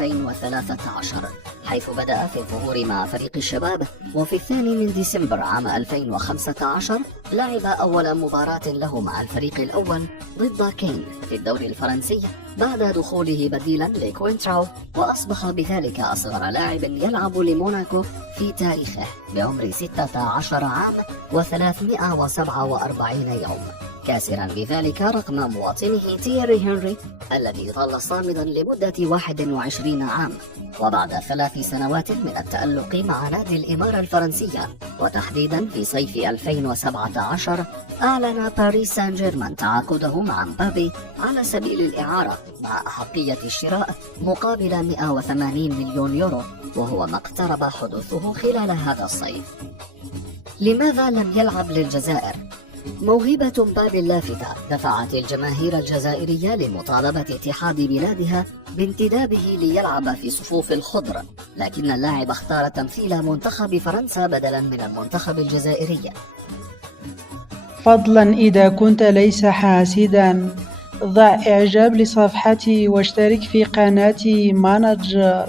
2013 حيث بدأ في الظهور مع فريق الشباب، وفي 2 ديسمبر عام 2015 لعب أول مباراة له مع الفريق الأول ضد كين في الدوري الفرنسي بعد دخوله بديلا لكوينتراو، وأصبح بذلك أصغر لاعب يلعب لموناكو في تاريخه بعمر 16 عام و347 يوم، كاسرا بذلك رقم مواطنه تييري هنري الذي ظل صامدا لمدة 21 عام. وبعد 3 سنوات من التألق مع نادي الإمارة الفرنسية وتحديدا في صيف 2017 أعلن باريس سان جيرمان تعاقده مع مبابي على سبيل الإعارة مع أحقية الشراء مقابل 180 مليون يورو، وهو ما اقترب حدوثه خلال هذا الصيف. لماذا لم يلعب للجزائر؟ موهبة مبابي اللافتة دفعت الجماهير الجزائرية لمطالبة اتحاد بلادها بانتدابه ليلعب في صفوف الخضر، لكن اللاعب اختار تمثيل منتخب فرنسا بدلا من المنتخب الجزائري. فضلا إذا كنت ليس حاسدا، ضع إعجاب لصفحتي واشترك في قناتي مانجر.